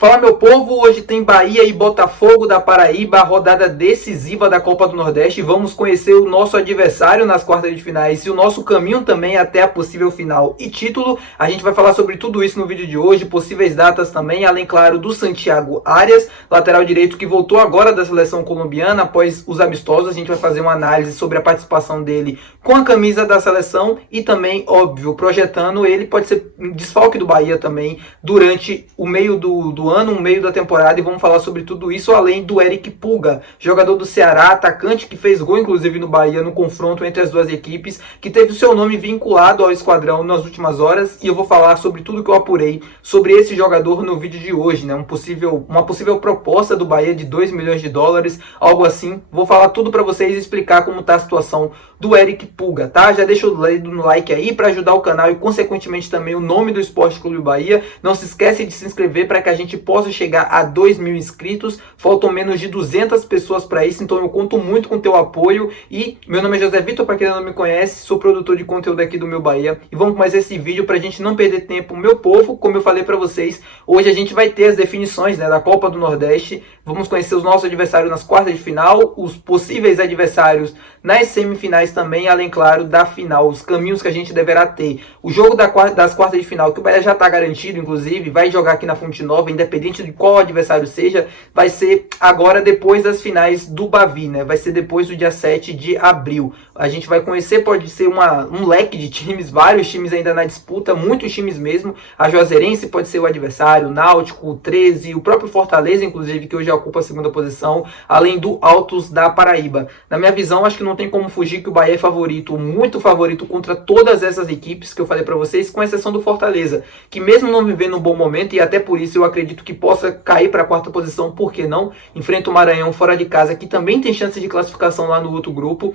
Fala, meu povo, hoje tem Bahia e Botafogo da Paraíba, a rodada decisiva da Copa do Nordeste. Vamos conhecer o nosso adversário nas quartas de finais e o nosso caminho também até a possível final e título. A gente vai falar sobre tudo isso no vídeo de hoje, possíveis datas também, além, claro, do Santiago Arias, lateral direito que voltou agora da seleção colombiana após os amistosos. A gente vai fazer uma análise sobre a participação dele com a camisa da seleção e também, óbvio, projetando ele pode ser desfalque do Bahia também durante o meio do ano, no meio da temporada, e vamos falar sobre tudo isso, além do Eric Pulga, jogador do Ceará, atacante que fez gol inclusive no Bahia no confronto entre as duas equipes, que teve o seu nome vinculado ao esquadrão nas últimas horas, e eu vou falar sobre tudo que eu apurei sobre esse jogador no vídeo de hoje, né? Uma possível proposta do Bahia de 2 milhões de dólares, algo assim. Vou falar tudo para vocês e explicar como está a situação do Eric Pulga, tá? Já deixa o like aí para ajudar o canal e consequentemente também o nome do Esporte Clube Bahia. Não se esquece de se inscrever para que a gente possa chegar a 2.000 inscritos. Faltam menos de 200 pessoas para isso, então eu conto muito com o teu apoio. E meu nome é José Vitor, para quem não me conhece, sou produtor de conteúdo aqui do Meu Bahia. E vamos mais esse vídeo para a gente não perder tempo. Meu povo, como eu falei para vocês, hoje a gente vai ter as definições, né, da Copa do Nordeste. Vamos conhecer os nossos adversários nas quartas de final, os possíveis adversários nas semifinais também, além, claro, da final, os caminhos que a gente deverá ter. O jogo das quartas de final, que o Bahia já está garantido, inclusive, vai jogar aqui na Fonte Nova, independente de qual adversário seja, vai ser agora depois das finais do Bavi, né? Vai ser depois do dia 7 de abril. A gente vai conhecer, pode ser um leque de times, vários times ainda na disputa, muitos times mesmo. A Juazeirense pode ser o adversário, o Náutico, o 13, o próprio Fortaleza, inclusive, que hoje ocupa a segunda posição, além do Altos da Paraíba. Na minha visão, acho que não tem como fugir que o Bahia é favorito, muito favorito contra todas essas equipes que eu falei para vocês, com exceção do Fortaleza, que mesmo não vivendo um bom momento, e até por isso eu acredito que possa cair para a quarta posição, por que não? Enfrenta o Maranhão fora de casa, que também tem chance de classificação lá no outro grupo.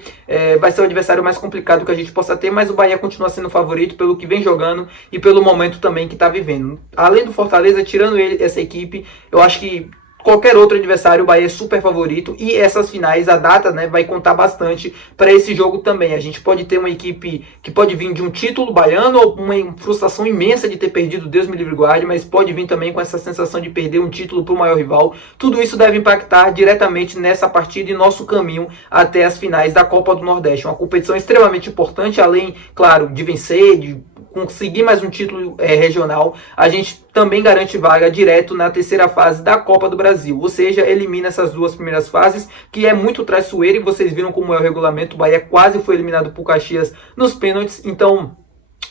Vai ser o adversário mais complicado que a gente possa ter, mas o Bahia continua sendo favorito pelo que vem jogando e pelo momento também que está vivendo. Além do Fortaleza, tirando essa equipe, eu acho que qualquer outro adversário, o Bahia é super favorito, e essas finais, a data, né, vai contar bastante para esse jogo também. A gente pode ter uma equipe que pode vir de um título baiano, ou uma frustração imensa de ter perdido, Deus me livre e guarde, mas pode vir também com essa sensação de perder um título para o maior rival. Tudo isso deve impactar diretamente nessa partida e nosso caminho até as finais da Copa do Nordeste. Uma competição extremamente importante, além, claro, de vencer, de conseguir mais um título regional. A gente também garante vaga direto na terceira fase da Copa do Brasil, ou seja, elimina essas duas primeiras fases, que é muito traiçoeiro, e vocês viram como é o regulamento. O Bahia quase foi eliminado por Caxias nos pênaltis, então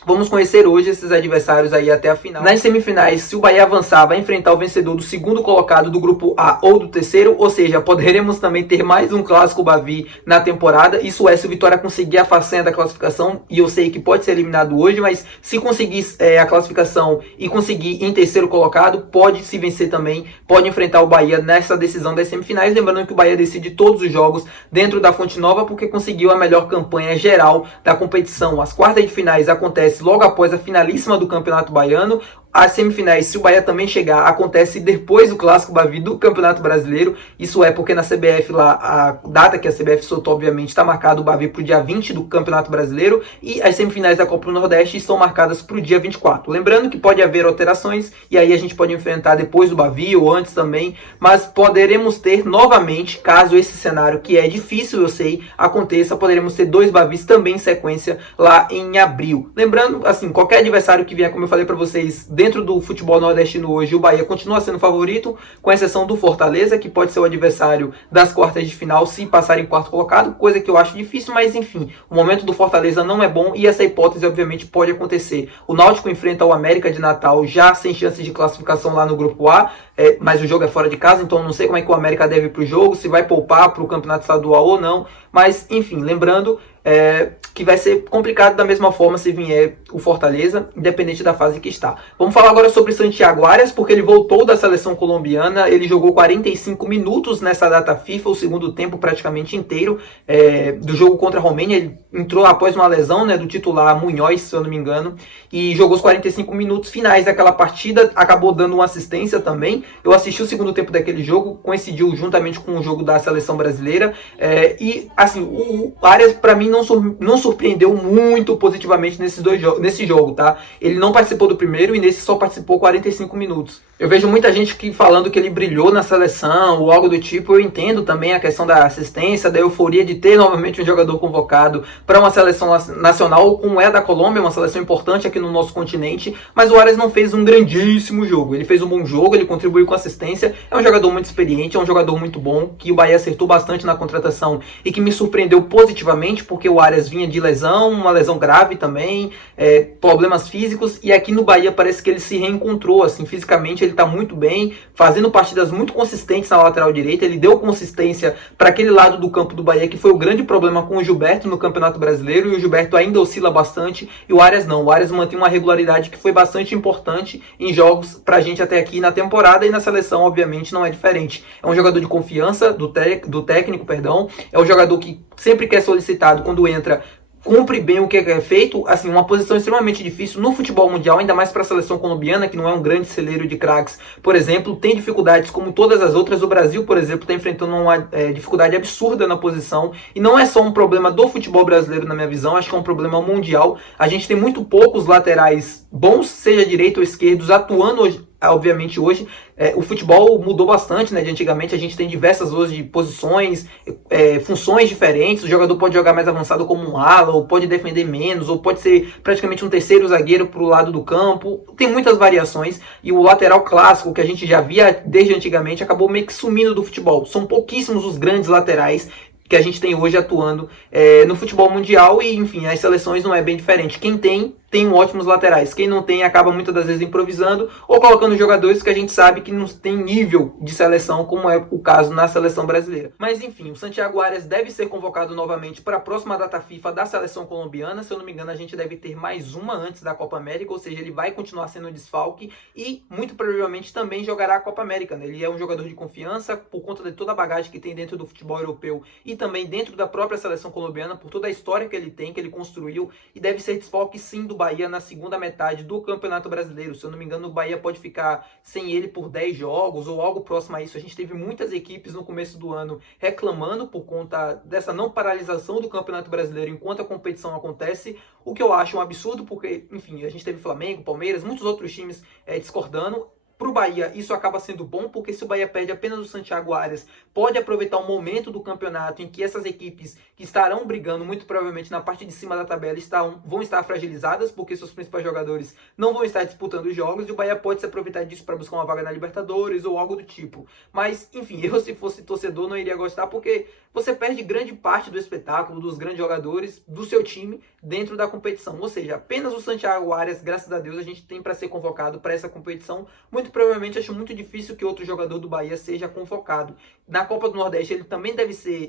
vamos conhecer hoje esses adversários aí até a final. Nas semifinais, se o Bahia avançar, vai enfrentar o vencedor do segundo colocado do grupo A ou do terceiro, ou seja, poderemos também ter mais um clássico Bavi na temporada. Isso é, se o Vitória conseguir a façanha da classificação, e eu sei que pode ser eliminado hoje, mas se conseguir a classificação e conseguir em terceiro colocado, pode se vencer também, pode enfrentar o Bahia nessa decisão das semifinais. Lembrando que o Bahia decide todos os jogos dentro da Fonte Nova, porque conseguiu a melhor campanha geral da competição. As quartas de finais acontecem logo após a finalíssima do Campeonato Baiano. As semifinais, se o Bahia também chegar, acontece depois do Clássico Bavi do Campeonato Brasileiro. Isso é porque na CBF lá, a data que a CBF soltou, obviamente, está marcado o Bavi para o dia 20 do Campeonato Brasileiro, e as semifinais da Copa do Nordeste estão marcadas para o dia 24. Lembrando que pode haver alterações, e aí a gente pode enfrentar depois do Bavi ou antes também, mas poderemos ter novamente, caso esse cenário, que é difícil, eu sei, aconteça, poderemos ter 2 Bavis também em sequência lá em abril. Lembrando, assim, qualquer adversário que vier, como eu falei para vocês, dentro do futebol nordestino hoje, o Bahia continua sendo favorito, com exceção do Fortaleza, que pode ser o adversário das quartas de final se passar em quarto colocado, coisa que eu acho difícil, mas enfim, o momento do Fortaleza não é bom e essa hipótese obviamente pode acontecer. O Náutico enfrenta o América de Natal já sem chances de classificação lá no grupo A, mas o jogo é fora de casa, então não sei como é que o América deve ir para o jogo, se vai poupar para o campeonato estadual ou não, mas enfim, lembrando que vai ser complicado da mesma forma se vier o Fortaleza, independente da fase que está. Vamos falar agora sobre Santiago Arias, porque ele voltou da seleção colombiana. Ele jogou 45 minutos nessa data FIFA, o segundo tempo praticamente inteiro do jogo contra a Romênia. Ele entrou após uma lesão, né, do titular Munhoz, se eu não me engano, e jogou os 45 minutos finais daquela partida, acabou dando uma assistência também. Eu assisti o segundo tempo daquele jogo, coincidiu juntamente com o jogo da seleção brasileira, e assim, o Arias para mim não surpreendeu muito positivamente nesse jogo, tá? Ele não participou do primeiro e nesse só participou 45 minutos. Eu vejo muita gente falando que ele brilhou na seleção ou algo do tipo. Eu entendo também a questão da assistência, da euforia de ter novamente um jogador convocado para uma seleção nacional, como é a da Colômbia, uma seleção importante aqui no nosso continente. Mas o Arias não fez um grandíssimo jogo. Ele fez um bom jogo, ele contribuiu com assistência. É um jogador muito experiente, é um jogador muito bom, que o Bahia acertou bastante na contratação e que me surpreendeu positivamente, porque o Arias vinha de lesão, uma lesão grave também, problemas físicos, e aqui no Bahia parece que ele se reencontrou, assim, fisicamente ele está muito bem, fazendo partidas muito consistentes na lateral direita. Ele deu consistência para aquele lado do campo do Bahia, que foi o grande problema com o Gilberto no Campeonato Brasileiro, e o Gilberto ainda oscila bastante, e o Arias não. O Arias mantém uma regularidade que foi bastante importante em jogos pra gente até aqui na temporada, e na seleção, obviamente, não é diferente. É um jogador de confiança do técnico, é um jogador que sempre que é solicitado, quando entra, cumpre bem o que é feito, assim, uma posição extremamente difícil no futebol mundial, ainda mais para a seleção colombiana, que não é um grande celeiro de craques, por exemplo, tem dificuldades como todas as outras. O Brasil, por exemplo, está enfrentando uma dificuldade absurda na posição, e não é só um problema do futebol brasileiro, na minha visão, acho que é um problema mundial. A gente tem muito poucos laterais bons, seja direito ou esquerdos, atuando hoje. Obviamente hoje o futebol mudou bastante, né? De antigamente a gente tem diversas hoje posições, funções diferentes. O jogador pode jogar mais avançado como um ala, ou pode defender menos, ou pode ser praticamente um terceiro zagueiro para o lado do campo. Tem muitas variações, e o lateral clássico que a gente já via desde antigamente acabou meio que sumindo do futebol. São pouquíssimos os grandes laterais que a gente tem hoje atuando no futebol mundial, e enfim, as seleções não é bem diferente. Quem tem ótimos laterais. Quem não tem acaba muitas das vezes improvisando ou colocando jogadores que a gente sabe que não tem nível de seleção, como é o caso na seleção brasileira. Mas enfim, o Santiago Arias deve ser convocado novamente para a próxima data FIFA da seleção colombiana. Se eu não me engano, a gente deve ter mais uma antes da Copa América, ou seja, ele vai continuar sendo desfalque e muito provavelmente também jogará a Copa América, né? Ele é um jogador de confiança por conta de toda a bagagem que tem dentro do futebol europeu e também dentro da própria seleção colombiana, por toda a história que ele tem, que ele construiu, e deve ser desfalque sim do Bahia na segunda metade do Campeonato Brasileiro. Se eu não me engano, o Bahia pode ficar sem ele por 10 jogos ou algo próximo a isso. A gente teve muitas equipes no começo do ano reclamando por conta dessa não paralisação do Campeonato Brasileiro enquanto a competição acontece, o que eu acho um absurdo, porque, enfim, a gente teve Flamengo, Palmeiras, muitos outros times discordando. Para o Bahia, isso acaba sendo bom, porque se o Bahia perde apenas o Santiago Arias, pode aproveitar o momento do campeonato em que essas equipes que estarão brigando, muito provavelmente na parte de cima da tabela, vão estar fragilizadas, porque seus principais jogadores não vão estar disputando os jogos, e o Bahia pode se aproveitar disso para buscar uma vaga na Libertadores ou algo do tipo. Mas, enfim, eu, se fosse torcedor, não iria gostar, porque você perde grande parte do espetáculo, dos grandes jogadores, do seu time, dentro da competição. Ou seja, apenas o Santiago Arias, graças a Deus, a gente tem para ser convocado para essa competição. Muito provavelmente acho muito difícil que outro jogador do Bahia seja convocado. Na Copa do Nordeste ele também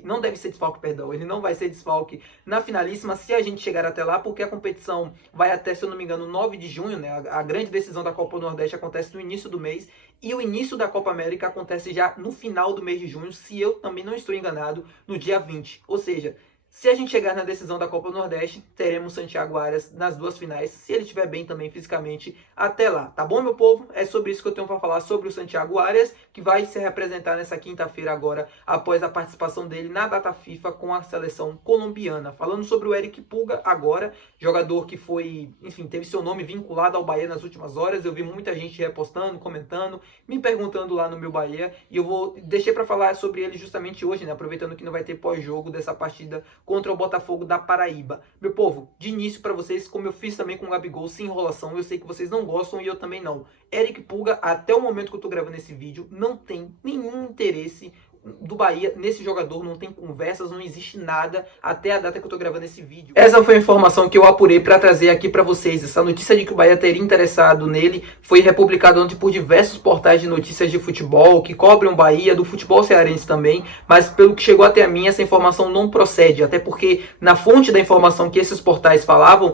não deve ser desfalque, perdão, ele não vai ser desfalque na finalíssima, se a gente chegar até lá, porque a competição vai até, se eu não me engano, 9 de junho, né? A grande decisão da Copa do Nordeste acontece no início do mês, e o início da Copa América acontece já no final do mês de junho, se eu também não estou enganado, no dia 20. Ou seja, se a gente chegar na decisão da Copa do Nordeste, teremos Santiago Arias nas duas finais, se ele estiver bem também fisicamente até lá. Tá bom, meu povo? É sobre isso que eu tenho para falar sobre o Santiago Arias, que vai se representar nessa quinta-feira agora, após a participação dele na data FIFA com a seleção colombiana. Falando sobre o Eric Pulga agora, jogador que foi, enfim, teve seu nome vinculado ao Bahia nas últimas horas. Eu vi muita gente repostando, comentando, me perguntando lá no meu Bahia, e eu deixei para falar sobre ele justamente hoje, né? Aproveitando que não vai ter pós-jogo dessa partida contra o Botafogo da Paraíba. Meu povo, de início para vocês, como eu fiz também com o Gabigol, sem enrolação, eu sei que vocês não gostam e eu também não. Eric Pulga, até o momento que eu tô gravando esse vídeo, não tem nenhum interesse do Bahia nesse jogador, não tem conversas, não existe nada até a data que eu tô gravando esse vídeo. Essa foi a informação que eu apurei para trazer aqui para vocês. Essa notícia de que o Bahia teria interessado nele foi republicada ontem por diversos portais de notícias de futebol que cobrem o Bahia, do futebol cearense também, mas pelo que chegou até a mim, essa informação não procede, até porque na fonte da informação que esses portais falavam,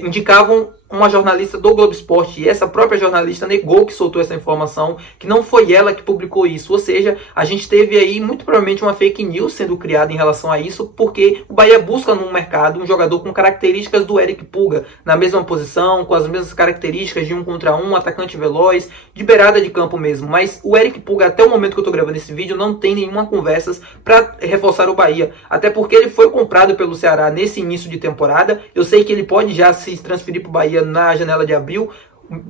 indicavam uma jornalista do Globo Esporte, e essa própria jornalista negou que soltou essa informação, que não foi ela que publicou isso. Ou seja, a gente teve aí muito provavelmente uma fake news sendo criada em relação a isso, porque o Bahia busca no mercado um jogador com características do Eric Pulga, na mesma posição, com as mesmas características de 1 contra 1, atacante veloz, de beirada de campo mesmo. Mas o Eric Pulga, até o momento que eu tô gravando esse vídeo, não tem nenhuma conversas para reforçar o Bahia, até porque ele foi comprado pelo Ceará nesse início de temporada. Eu sei que ele pode já se transferir para o Bahia na janela de abril,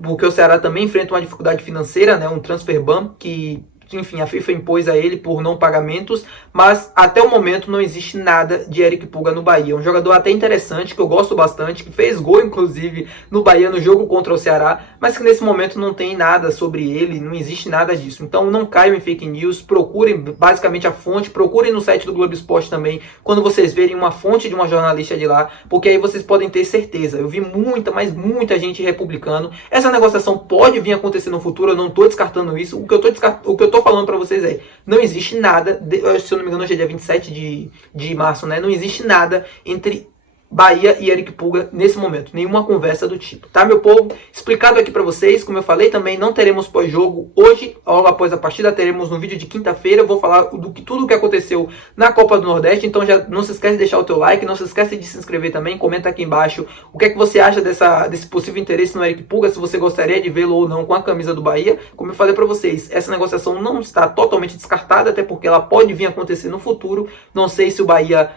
porque o Ceará também enfrenta uma dificuldade financeira, né, um transfer ban que, enfim, a FIFA impôs a ele por não pagamentos, mas até o momento não existe nada de Eric Pulga no Bahia. Um jogador até interessante, que eu gosto bastante, que fez gol, inclusive, no Bahia no jogo contra o Ceará, mas que nesse momento não tem nada sobre ele, não existe nada disso. Então não caiam em fake news, procurem basicamente a fonte, procurem no site do Globo Esporte também, quando vocês verem uma fonte de uma jornalista de lá, porque aí vocês podem ter certeza. Eu vi muita, muita gente republicando. Essa negociação pode vir a acontecer no futuro, eu não estou descartando isso. O que eu tô falando para vocês é, não existe nada, se eu não me engano hoje é dia 27 de março, né? Não existe nada entre Bahia e Eric Pulga nesse momento, nenhuma conversa do tipo, tá, meu povo? Explicado aqui pra vocês, como eu falei também, não teremos pós-jogo hoje, logo após a partida, teremos no vídeo de quinta-feira, eu vou falar tudo o que aconteceu na Copa do Nordeste, então já não se esquece de deixar o teu like, não se esquece de se inscrever também, comenta aqui embaixo o que é que você acha desse possível interesse no Eric Pulga, se você gostaria de vê-lo ou não com a camisa do Bahia. Como eu falei pra vocês, essa negociação não está totalmente descartada, até porque ela pode vir a acontecer no futuro, não sei se o Bahia,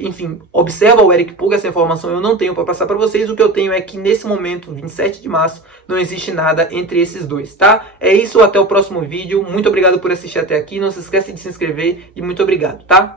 enfim, observa o Eric Pulga. Essa informação eu não tenho para passar para vocês. O que eu tenho é que nesse momento, 27 de março, não existe nada entre esses dois, tá? É isso, até o próximo vídeo. Muito obrigado por assistir até aqui. Não se esquece de se inscrever e muito obrigado, tá?